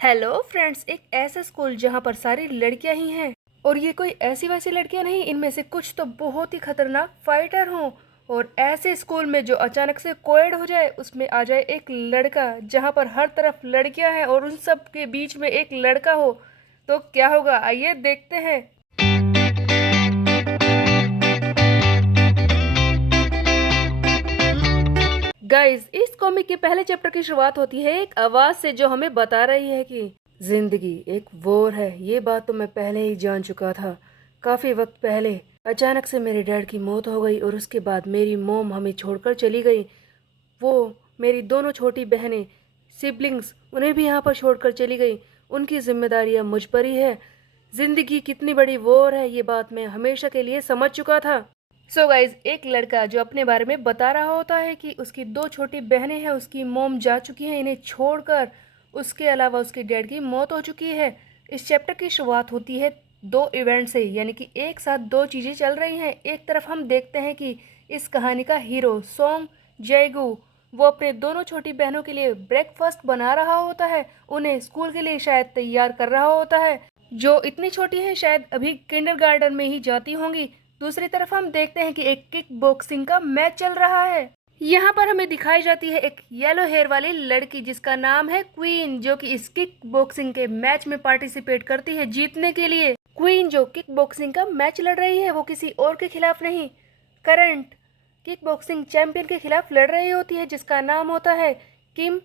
Hello friends, एक ऐसा school जहाँ पर सारी लड़कियां ही हैं और ये कोई ऐसी वैसी लड़कियां नहीं, इनमें से कुछ तो बहुत ही खतरनाक फाइटर हों। और ऐसे स्कूल में जो अचानक से कोएड हो जाए, उसमें आ जाए एक लड़का जहाँ पर हर तरफ लड़कियां हैं और उन सब के बीच में एक लड़का हो, तो क्या होगा आइए देखते हैं। गाइस, इस कॉमिक के पहले चैप्टर की शुरुआत होती है एक आवाज से जो हमें बता रही है कि जिंदगी एक वॉर है। ये बात तो मैं पहले ही जान चुका था। काफी वक्त पहले अचानक से मेरे डैड की मौत हो गई और उसके बाद मेरी मॉम हमें छोड़कर चली गई। वो मेरी दोनों छोटी बहनें, सिबलिंग्स, उन्हें भी यहाँ पर छोड़कर चली गई। उनकी जिम्मेदारियाँ मुझ पर ही है। जिंदगी कितनी बड़ी वॉर है, ये बात मैं हमेशा के लिए समझ चुका था। सो गाइज, एक लड़का जो अपने बारे में बता रहा होता है कि उसकी दो छोटी बहनें हैं, उसकी मॉम जा चुकी हैं इन्हें छोड़कर। उसके अलावा उसके डैड की मौत हो चुकी है। इस चैप्टर की शुरुआत होती है दो इवेंट से, यानी कि एक साथ दो चीज़ें चल रही हैं। एक तरफ हम देखते हैं कि इस कहानी का हीरो सोंग जयगू, वो अपने दोनों छोटी बहनों के लिए ब्रेकफास्ट बना रहा होता है, उन्हें स्कूल के लिए शायद तैयार कर रहा होता है, जो इतनी छोटी है शायद अभी किंडरगार्टन में ही जाती होंगी। दूसरी तरफ हम देखते हैं कि एक किक बॉक्सिंग का मैच चल रहा है। यहाँ पर हमें दिखाई जाती है एक येलो हेयर वाली लड़की जिसका नाम है क्वीन, जो कि इस किक बॉक्सिंग के मैच में पार्टिसिपेट करती है जीतने के लिए। क्वीन जो किक बॉक्सिंग का मैच लड़ रही है वो किसी और के खिलाफ नहीं, करंट किक बॉक्सिंग चैंपियन के खिलाफ लड़ रही होती है जिसका नाम होता है किम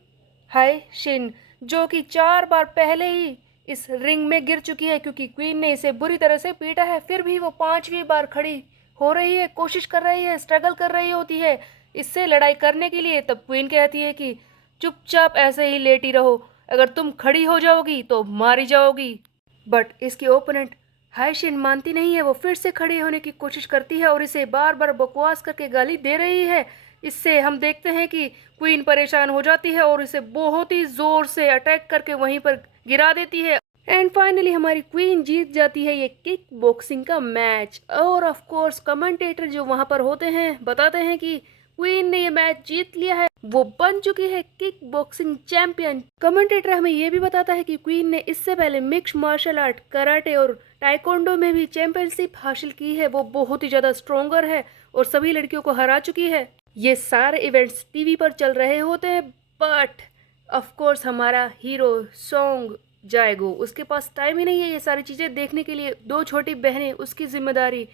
हाई शिन, जो कि 4 बार पहले ही इस रिंग में गिर चुकी है क्योंकि क्वीन ने इसे बुरी तरह से पीटा है। फिर भी वो 5वीं बार खड़ी हो रही है, कोशिश कर रही है, स्ट्रगल कर रही होती है इससे लड़ाई करने के लिए। तब क्वीन कहती है कि चुपचाप ऐसे ही लेटी रहो, अगर तुम खड़ी हो जाओगी तो मारी जाओगी। बट इसकी ओपोनेंट हाइशिन मानती नहीं है, वो फिर से खड़ी होने की कोशिश करती है और इसे बार बार बकवास करके गाली दे रही है। इससे हम देखते हैं कि क्वीन परेशान हो जाती है और इसे बहुत ही जोर से अटैक करके वहीं पर गिरा देती है। एंड फाइनली हमारी क्वीन जीत जाती है ये किक बॉक्सिंग का मैच। और ऑफ कोर्स कमेंटेटर जो वहां पर होते हैं बताते हैं कि क्वीन ने ये मैच जीत लिया है, वो बन चुकी है किक बॉक्सिंग चैंपियन। कमेंटेटर हमें ये भी बताता है कि क्वीन ने इससे पहले मिक्स मार्शल आर्ट, कराटे और टाइकोंडो में भी चैंपियनशिप हासिल की है। वो बहुत ही ज्यादा स्ट्रोंगर है और सभी लड़कियों को हरा चुकी है। ये सारे इवेंट्स टीवी पर चल रहे होते हैं, बट ऑफ कोर्स हमारा हीरो सॉन्ग जाएगो, उसके पास टाइम ही नहीं है ये सारी चीज़ें देखने के लिए। दो छोटी बहनें, उसकी जिम्मेदारी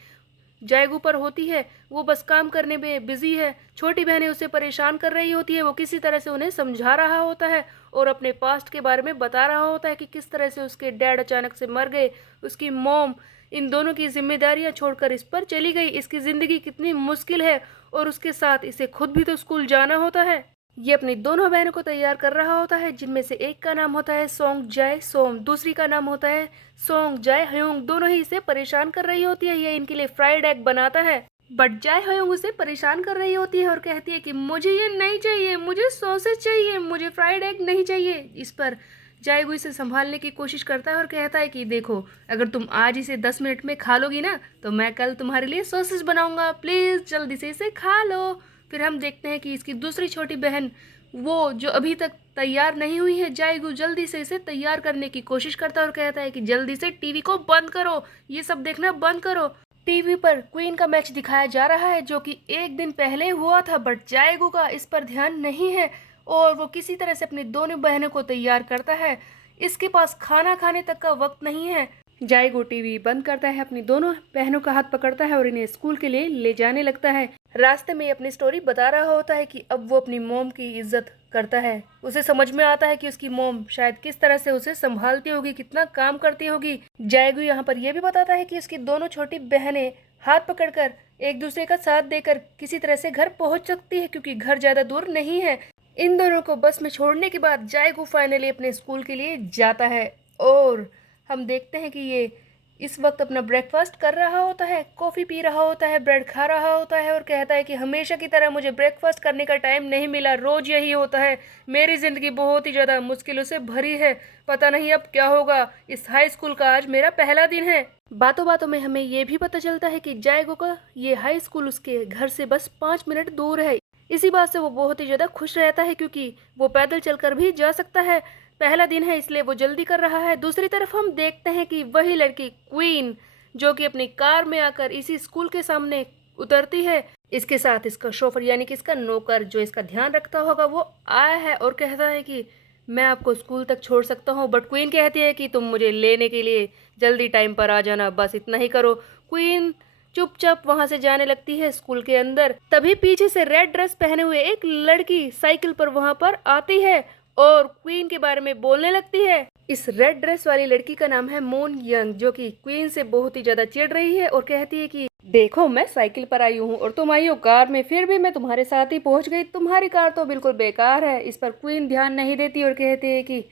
जाएगू पर होती है, वो बस काम करने में बिजी है। छोटी बहनें उसे परेशान कर रही होती है, वो किसी तरह से उन्हें समझा रहा होता है और अपने पास्ट के बारे में बता रहा होता है कि किस तरह से उसके डैड अचानक से मर गए, उसकी मॉम इन दोनों की जिम्मेदारियां छोड़कर इस पर चली गई, इसकी ज़िंदगी कितनी मुश्किल है और उसके साथ इसे खुद भी तो स्कूल जाना होता है। ये अपनी दोनों बहनों को तैयार कर रहा होता है, जिनमें से एक का नाम होता है सोंग जाए सोम, दूसरी का नाम होता है सोंग जाए हयोंग। दोनों ही इसे परेशान कर रही होती है, ये इनके लिए फ्राइड एग बनाता है। बट जाए हयोंग उसे परेशान कर रही होती है और कहती है कि मुझे ये नहीं चाहिए, मुझे सॉसेज चाहिए, मुझे फ्राइड एग नहीं चाहिए। इस पर जाएगू इसे संभालने की कोशिश करता है और कहता है कि देखो, अगर तुम आज इसे 10 मिनट में खा लोगी ना तो मैं कल तुम्हारे लिए सॉसेज बनाऊंगा, प्लीज जल्दी से इसे खा लो। फिर हम देखते हैं कि इसकी दूसरी छोटी बहन, वो जो अभी तक तैयार नहीं हुई है, जाएगू जल्दी से इसे तैयार करने की कोशिश करता है और कहता है कि जल्दी से टीवी को बंद करो, ये सब देखना बंद करो। टीवी पर क्वीन का मैच दिखाया जा रहा है जो कि एक दिन पहले हुआ था, बट जाएगू का इस पर ध्यान नहीं है और वो किसी तरह से अपनी दोनों बहनों को तैयार करता है। इसके पास खाना खाने तक का वक्त नहीं है। जाएगू टीवी बंद करता है, अपनी दोनों बहनों का हाथ पकड़ता है और इन्हें स्कूल के लिए ले जाने लगता है। रास्ते में अपनी स्टोरी बता रहा होता है कि अब वो अपनी मॉम की इज्जत करता है। उसे समझ में आता है कि उसकी मॉम शायद किस तरह से उसे संभालती होगी, कितना काम करती होगी। जाएगू यहाँ पर यह भी बताता है कि उसकी दोनों छोटी बहनें हाथ पकड़कर एक दूसरे का साथ देकर किसी तरह से घर पहुंच सकती है क्योंकि घर ज्यादा दूर नहीं है। इन दोनों को बस में छोड़ने के बाद जाएगू फाइनली अपने स्कूल के लिए जाता है और हम देखते हैं कि ये इस वक्त अपना ब्रेकफास्ट कर रहा होता है, कॉफ़ी पी रहा होता है, ब्रेड खा रहा होता है और कहता है कि हमेशा की तरह मुझे ब्रेकफास्ट करने का टाइम नहीं मिला, रोज़ यही होता है, मेरी ज़िंदगी बहुत ही ज़्यादा मुश्किलों से भरी है, पता नहीं अब क्या होगा। इस हाई स्कूल का आज मेरा पहला दिन है। बातों बातों में हमें ये भी पता चलता है कि जाएगो का ये हाई स्कूल उसके घर से बस 5 मिनट दूर है। इसी बात से वो बहुत ही ज़्यादा खुश रहता है क्योंकि वो पैदल चलकर भी जा सकता है। पहला दिन है इसलिए वो जल्दी कर रहा है। दूसरी तरफ हम देखते हैं कि वही लड़की क्वीन जो कि अपनी कार में आकर इसी स्कूल के सामने उतरती है, इसके साथ इसका शोफर यानी कि इसका नौकर जो इसका ध्यान रखता होगा वो आया है और कहता है कि मैं आपको स्कूल तक छोड़ सकता हूँ, बट क्वीन कहती है कि तुम मुझे लेने के लिए जल्दी टाइम पर आ जाना, बस इतना ही करो। क्वीन चुपचाप वहां से जाने लगती है स्कूल के अंदर। तभी पीछे से रेड ड्रेस पहने हुए एक लड़की साइकिल पर वहां पर आती है और क्वीन के बारे में बोलने लगती है। इस रेड ड्रेस वाली लड़की का नाम है मून यंग, जो कि क्वीन से बहुत ही ज्यादा चिढ़ रही है और कहती है कि देखो मैं साइकिल पर आई हूँ और तुम आई हो कार में, फिर भी मैं तुम्हारे साथ ही पहुंच गई, तुम्हारी कार तो बिल्कुल बेकार है। इस पर क्वीन ध्यान नहीं देती और कहती है कि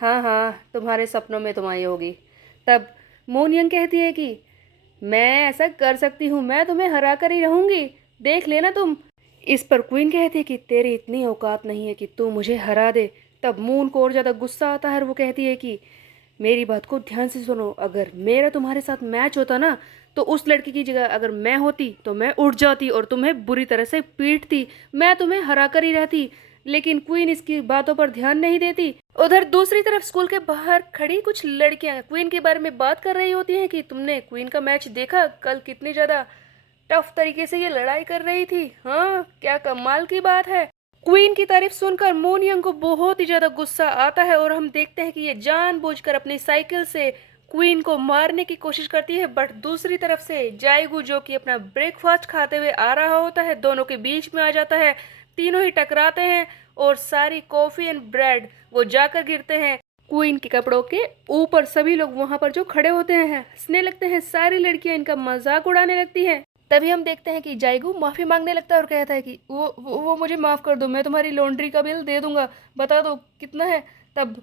हाँ हाँ तुम्हारे सपनों में तुम आई होगी। तब मून यंग कहती है कि मैं ऐसा कर सकती हूँ, मैं तुम्हें हरा कर ही रहूंगी, देख लेना तुम। इस पर क्वीन कहती है कि तेरी इतनी औकात नहीं है कि तू मुझे हरा दे। तब मून को और ज़्यादा गुस्सा आता है और वो कहती है कि मेरी बात को ध्यान से सुनो, अगर मेरा तुम्हारे साथ मैच होता ना तो उस लड़की की जगह अगर मैं होती तो मैं उठ जाती और तुम्हें बुरी तरह से पीटती, मैं तुम्हें हरा कर ही रहती। लेकिन क्वीन इसकी बातों पर ध्यान नहीं देती। उधर दूसरी तरफ स्कूल के बाहर खड़ी कुछ लड़कियां क्वीन के बारे में बात कर रही होती हैं कि तुमने क्वीन का मैच देखा, कल कितनी ज्यादा टफ तरीके से ये लड़ाई कर रही थी, हाँ क्या कमाल की बात है। क्वीन की तारीफ सुनकर मून यंग को बहुत ही ज्यादा गुस्सा आता है और हम देखते हैं कि ये जानबूझकर अपनी साइकिल से क्वीन को मारने की कोशिश करती है। बट दूसरी तरफ से जाएगू जो कि अपना ब्रेकफास्ट खाते हुए आ रहा होता है दोनों के बीच में आ जाता है, तीनों ही टकराते हैं और सारी कॉफी एंड ब्रेड वो जाकर गिरते हैं क्वीन के कपड़ों के ऊपर। सभी लोग वहां पर जो खड़े होते हैं हंसने लगते हैं, सारी लड़कियां इनका मजाक उड़ाने लगती हैं। तभी हम देखते हैं कि जाएगू माफी मांगने लगता है और कहता है कि वो मुझे माफ कर दो, मैं तुम्हारी लॉन्ड्री का बिल दे दूंगा, बता दो कितना है। तब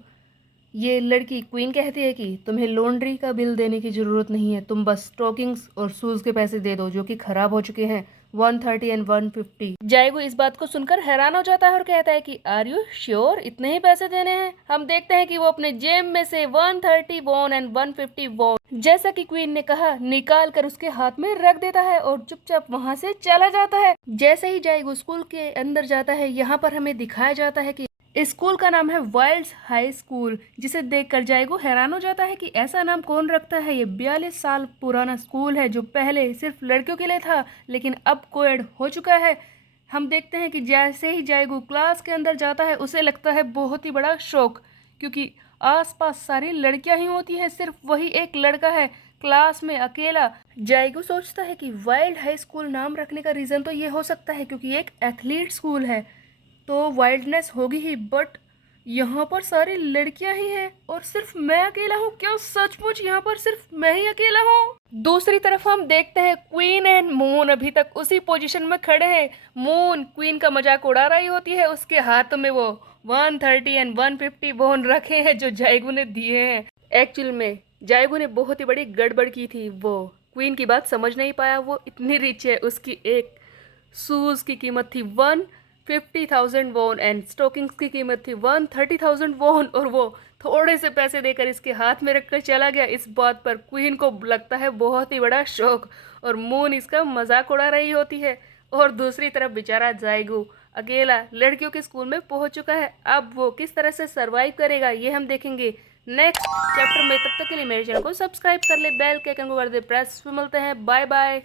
ये लड़की क्वीन कहती है कि तुम्हें लॉन्ड्री का बिल देने की ज़रूरत नहीं है, तुम बस स्टॉकिंग्स और शूज़ के पैसे दे दो जो कि ख़राब हो चुके हैं, 130 एंड 150। जाएगो इस बात को सुनकर हैरान हो जाता है और कहता है कि आर यू श्योर इतने ही पैसे देने हैं। हम देखते हैं कि वो अपने जेब में से 130 वॉन एंड 150 वॉन जैसा कि क्वीन ने कहा निकाल कर उसके हाथ में रख देता है और चुपचाप वहां से चला जाता है। जैसे ही जाएगो स्कूल के अंदर जाता है, यहाँ पर हमें दिखाया जाता है कि स्कूल का नाम है वाइल्ड्स हाई स्कूल, जिसे देखकर जाएगो हैरान हो जाता है कि ऐसा नाम कौन रखता है। ये 42 साल पुराना स्कूल है जो पहले सिर्फ लड़कियों के लिए था लेकिन अब कोएड हो चुका है। हम देखते हैं कि जैसे ही जाएगो क्लास के अंदर जाता है उसे लगता है बहुत ही बड़ा शौक, क्योंकि आसपास सारी लड़कियां ही होती हैं, सिर्फ वही एक लड़का है क्लास में अकेला। जाएगो सोचता है कि वाइल्ड हाई स्कूल नाम रखने का रीज़न तो ये हो सकता है क्योंकि एक एथलीट स्कूल है तो वाइल्डनेस होगी ही, बट यहाँ पर सारी लड़कियां ही हैं और सिर्फ मैं अकेला हूँ। क्या सचमुच यहाँ पर सिर्फ मैं ही अकेला हूँ? दूसरी तरफ हम देखते हैं क्वीन एंड मून अभी तक उसी पोजीशन में खड़े हैं। मून क्वीन का मजाक उड़ा रही होती है, उसके हाथ में वो 130 एंड 150 वॉन रखे हैं जो जाएगू ने दिए हैं। एक्चुअल में जाएगू ने बहुत ही बड़ी गड़बड़ की थी, वो क्वीन की बात समझ नहीं पाया, वो इतनी रिच है, उसकी एक शूज़ की कीमत थी 150,000 वॉन एंड स्टॉकिंग्स की कीमत थी 130,000 वॉन और वो थोड़े से पैसे देकर इसके हाथ में रखकर चला गया। इस बात पर क्वीन को लगता है बहुत ही बड़ा शौक और मून इसका मजाक उड़ा रही होती है। और दूसरी तरफ बेचारा जाएगू अकेला लड़कियों के स्कूल में पहुंच चुका है, अब वो किस तरह से सरवाइव करेगा ये हम देखेंगे नेक्स्ट चैप्टर में। तब तक के लिए मेरे चैनल को सब्सक्राइब कर ले, बेल के आइकन को कर दे प्रेस। मिलते हैं, बाय बाय।